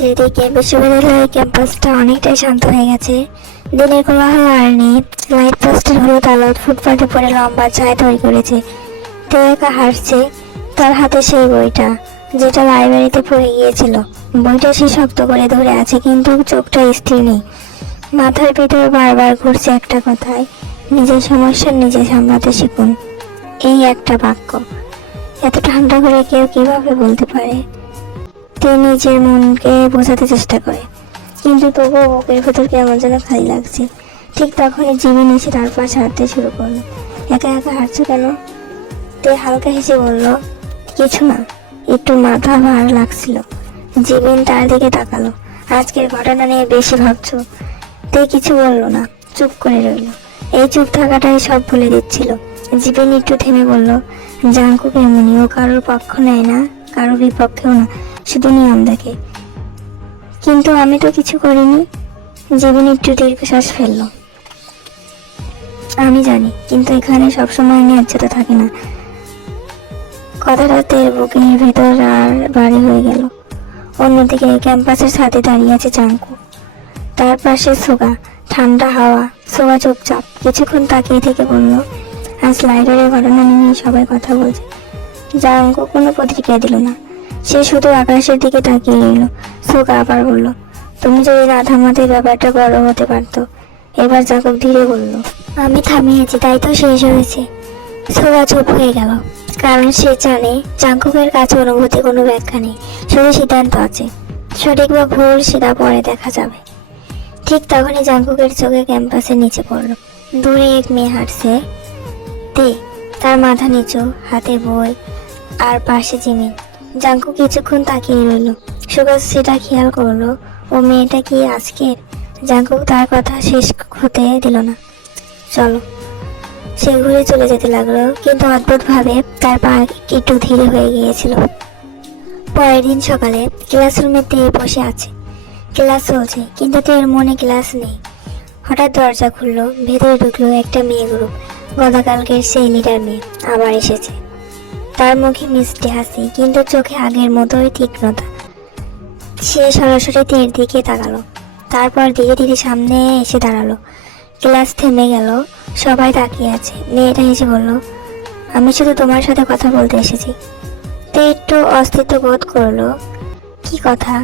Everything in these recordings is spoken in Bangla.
রাতের দিকে বিশ্ববিদ্যালয়ের ক্যাম্পাসটা অনেকটাই শান্ত হয়ে গেছে। দিনের কোলাহল আর নেই। লাইট পোস্টের হলুদ আলো ফুটপাতে পড়ে লম্বা ছায়া তৈরি করেছে। তে একা হাঁটছে, তার হাতে সেই বইটা যেটা লাইব্রেরিতে পড়ে গিয়েছিল। বইটা সে শক্ত করে ধরে আছে, কিন্তু চোখটা স্থির নেই। মাথার ভিতর বারবার ঘুরছে একটা কথাই, নিজের সমস্যা নিজে সামলাতে শিখুন। এই একটা বাক্য এত ঠান্ডা করে কেউ কিভাবে বলতে পারে? তে নিজের মনকে বোঝাতে চেষ্টা করে, কিন্তু তবুও বুকের ভেতর কেমন যেন খালি লাগছে। ঠিক তখনই জিমিন এসে তার পাশে হাঁটতে শুরু করলো। একা একা হাঁটছো কেন? তে হালকা হেসে বলল, কিছু না, একটু মাথা ভার লাগছিল। জিমিন তার দিকে তাকালো। আজকের ঘটনা নিয়ে বেশি ভাবছো? তে কিছু বলল না, চুপ করে রইল। এই চুপ থাকাটাই সব ভুলে দিচ্ছিল। জিমিন একটু থেমে বলল, জাঙ্কুক এমনই, ও কারোর পক্ষ নেয় না, কারোর বিপক্ষেও না, শুধু নিয়ম দেখে। কিন্তু আমি তো কিছু করিনি। জীবন একটু দীর্ঘশ্বাস ফেললো। আমি জানি, কিন্তু এখানে সবসময় ন্যায্যতা থাকে না। কথাটা তের বুকের ভেতর আর বাড়ি হয়ে গেল। অন্যদিকে ক্যাম্পাসের ছাদে দাঁড়িয়ে আছে জাঙ্কু, তার পাশে সোগা। ঠান্ডা হাওয়া। সোগা চুপচাপ কিছুক্ষণ তাকিয়ে থেকে বলল, আজ লাইব্রেরির ঘটনা নিয়ে সবাই কথা বলছে। জাঙ্কু কোনো প্রতিক্রিয়া দিল না, সে শুধু আকাশের দিকে তাকিয়ে রইল। সোগা আবার বলল, তুমি যদি না থামাতে ব্যাপারটা বড় হতে পারতো। এবার জাঙ্কুক ধীরে বলল, আমি থামিয়েছি, তাই তো শেষ হয়েছে। সোগা চুপ হয়ে গেল, কারণ সে জানে জাঙ্কুকের কাছে অনুভূতি কোনো ব্যাখ্যা নেই, শুধু সিদ্ধান্ত আছে। সঠিক বা ভুল সেটা পরে দেখা যাবে। ঠিক তখনই জাঙ্কুকের চোখে ক্যাম্পাসের নিচে পড়ল। দূরে এক মেয়ে হাঁটছে। তে, তার মাথা নিচু, হাতে বই, আর পাশে জিমিন। জাঙ্কুক কিছুক্ষণ তাকিয়ে রইল। সুগাস সেটা খেয়াল করলো, ও মেয়েটা কি আজকের? জাঙ্কুক তার কথা শেষ হতে দিল না। চলো। সে ঘুরে চলে যেতে লাগলো, কিন্তু অদ্ভুতভাবে তার পা একটু ধীরে হয়ে গিয়েছিল। পরের দিন সকালে ক্লাসরুমে তে বসে আছে। ক্লাস চলছে, কিন্তু তের মনে ক্লাস নেই। হঠাৎ দরজা খুললো, ভেতরে ঢুকলো একটা মেয়ে গ্রুপ। গতকালকের সেই লিডার মেয়ে আবার এসেছে। তার মুখে মিষ্টি হাসি, কিন্তু চোখে আগের মতোই তীক্ষ্ণতা। সে সরাসরি তের দিকে তাকালো, তারপর ধীরে ধীরে সামনে এসে দাঁড়ালো। ক্লাস থেমে গেল, সবাই তাকিয়ে আছে। মেয়েটা এসে বলল, আমি শুধু তোমার সাথে কথা বলতে এসেছি। তে একটু অস্তিত্ব বোধ করলো। কি কথা?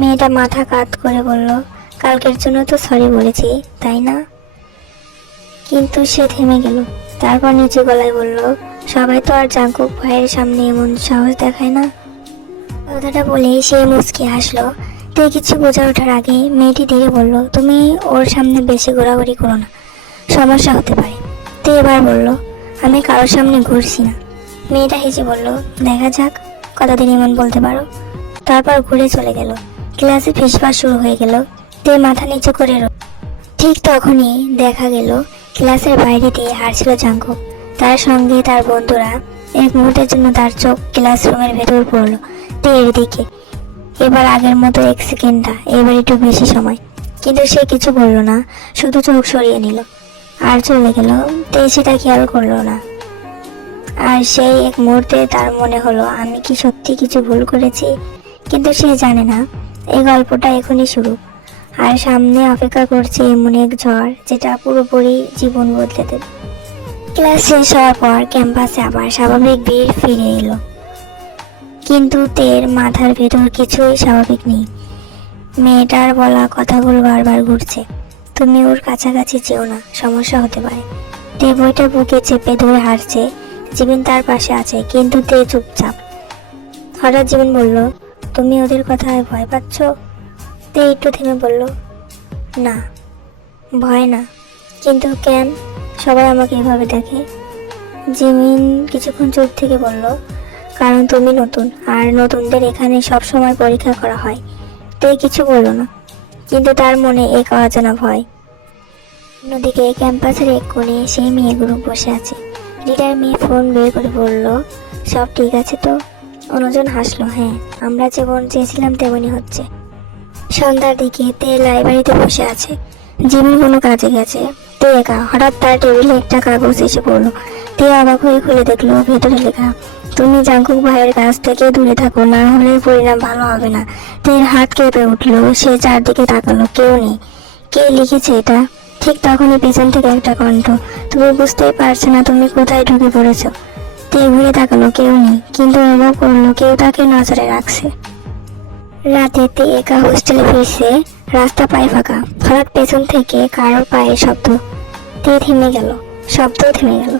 মেয়েটা মাথা কাত করে বলল, কালকের জন্য তো সরি বলেছি, তাই না? কিন্তু সে থেমে গেল, তারপর নিচু গলায় বলল, সবাই তো আর জাঙ্কুক ভাইয়ের সামনে এমন সাহস দেখায় না। কথাটা বলেই সে মুচকি হাসলো। তে কিছু বোঝা ওঠার আগে মেয়েটি ধীরে বলল, তুমি ওর সামনে বেশি ঘোরাঘুরি করো না, সমস্যা হতে পারে। তে এবার বলল, আমি কারোর সামনে ঘুরছি না। মেয়েটা হেসে বলল, দেখা যাক কতদিন এমন বলতে পারো। তারপর ঘুরে চলে গেল। ক্লাসে ফিসফাস শুরু হয়ে গেল। তে মাথা নিচু করে রইল। ঠিক তখনই দেখা গেল ক্লাসের বাইরে দিয়ে হাঁটছিল জাঙ্কুক, তার সঙ্গে তার বন্ধুরা। এক মুহূর্তের জন্য তার চোখ ক্লাসরুমের ভেতর পড়লো তের দিকে। এবার আগের মতো এক সেকেন্ড না, এবার একটু বেশি সময়। কিন্তু সে কিছু বলল না, শুধু চোখ সরিয়ে নিল আর চলে গেল। তে সেটা খেয়াল করলো না। আর সেই এক মুহূর্তে তার মনে হলো, আমি কি সত্যি কিছু ভুল করেছি? কিন্তু সে জানে না, এই গল্পটা এখনই শুরু। আর সামনে অপেক্ষা করছে এমন এক ঝড়, যেটা পুরোপুরি জীবন বদলে দেবে। ক্লাস শেষ হওয়ার পর ক্যাম্পাসে আবার স্বাভাবিক ভিড় ফিরে এলো, কিন্তু তের মাথার ভেতর কিছুই স্বাভাবিক নেই। মেয়েটার বলা কথাগুলো বারবার ঘুরছে, তুমি ওর কাছাকাছি যেও না, সমস্যা হতে পারে। তে বইটা বুকে চেপে ধরে হাঁটছে। জীবন তার পাশে আছে, কিন্তু তে চুপচাপ। হঠাৎ জীবন বলল, তুমি ওদের কথায় ভয় পাচ্ছ? তে একটু থেমে বলল, না, ভয় না। কিন্তু কেন? সবাই আমাকে এভাবে দেখে। জিমিন কিছুক্ষণ চুপ থেকে বলল, কারণ তুমি নতুন, আর নতুনদের এখানে সব সময় পরীক্ষা করা হয়। তে কিছু বলল না, কিন্তু তার মনে এক অজানা ভয়। অন্যদিকে ক্যাম্পাসের এক কোণে সেই মেয়ে গ্রুপ বসে আছে। লিডার মেয়ে ফোন বের করে বলল, সব ঠিক আছে তো? অন্যজন হাসলো, হ্যাঁ, আমরা যেমন চেয়েছিলাম তেমনই হচ্ছে। সন্ধ্যার দিকে তে লাইব্রেরিতে বসে আছে। জিমি কোনো কাজে গেছে। তে একা। হঠাৎ তার টেবিলে একটা কাগজ এসে পড়লো। তে অবাক হয়ে খুলে দেখলো ভেতরে লেখা, তুমি জাঙ্কুক ভাইয়ের কাছ থেকে দূরে থাকো, না হলে পরিণাম ভালো হবে না। তের হাত কেঁপে উঠলো, সে চারদিকে তাকালো, কেউ নেই। কে লিখেছে এটা? ঠিক তখনই পেছন থেকে একটা কণ্ঠ, তুমি বুঝতেই পারছো না তুমি কোথায় ঢুকে পড়েছো। তে ঘুরে তাকালো, কেউ নেই, কিন্তু অনুভব করলো কেউ তাকে নজরে রাখছে। রাতে তে একা হোস্টেলে ফিরছে, রাস্তা পায়ে ফাঁকা। হঠাৎ পেছন থেকে কারো পায়ের শব্দ। তে থেমে গেল, শব্দও থেমে গেল।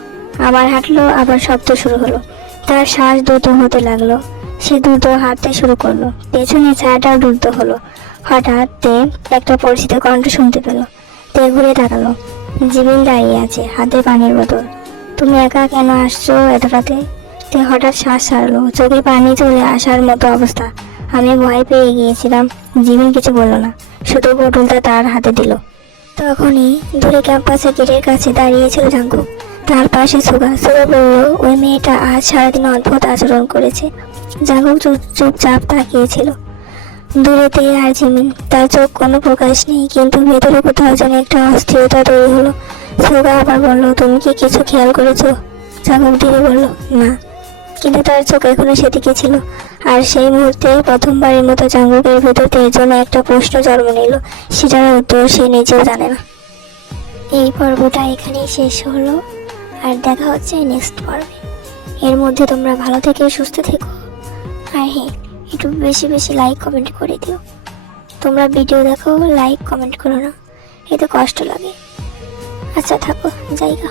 আবার হাঁটলো, আবার শব্দ শুরু হলো। তার শ্বাস দ্রুত হতে লাগলো, সে দ্রুত হাঁটতে শুরু করলো, পেছনে ছায়াটাও দ্রুত হলো। হঠাৎ তে একটা পরিচিত কণ্ঠ শুনতে পেল। তে ঘুরে তাকালো, জিমিন দাঁড়িয়ে আছে, হাতে পানির বোতল। তুমি একা কেন আসছো এত রাতে? তে হঠাৎ শ্বাস ছাড়লো, চোখে পানি চলে আসার মতো অবস্থা। আমি ভয় পেয়ে গিয়েছিলাম। জিমিন কিছু বললো না, শুধু বোতলটা তার হাতে দিল। তখনই দূরে ক্যাম্পাসের গেটের কাছে দাঁড়িয়েছিল জাঙ্কুক, তার পাশে সুগা। সুগা বলল, ওই মেয়েটা আজ সারাদিন অদ্ভুত আচরণ করেছে। জাঙ্কুক চুপচাপ তাকিয়েছিল। দূরেতে আর জিমিন, তার চোখ কোনো প্রকাশ নেই, কিন্তু ভেতরে কোথাও যেন একটা অস্থিরতা তৈরি হলো। সুগা আবার বলল, তুমি কি কিছু খেয়াল করেছো? জাঙ্কুক ধীরে বলল, না, কিন্তু তার চোখ এখনো সেদিকে ছিল। আর সেই মুহূর্তে প্রথমবারের মতো জাঙ্কুকের ভেতর থেকে যেন একটা প্রশ্ন জন্ম নিল, সেটার উত্তর সে নিজেও জানে না। এই পর্বটা এখানেই শেষ হলো, আর দেখা হচ্ছে নেক্সট পর্বে। এর মধ্যে তোমরা ভালো থেকে সুস্থ থেকো, আর হ্যাঁ, একটু বেশি বেশি লাইক কমেন্ট করে দিও। তোমরা ভিডিও দেখো, লাইক কমেন্ট করো না, এতে কষ্ট লাগে। আচ্ছা থাকো, জায়গা।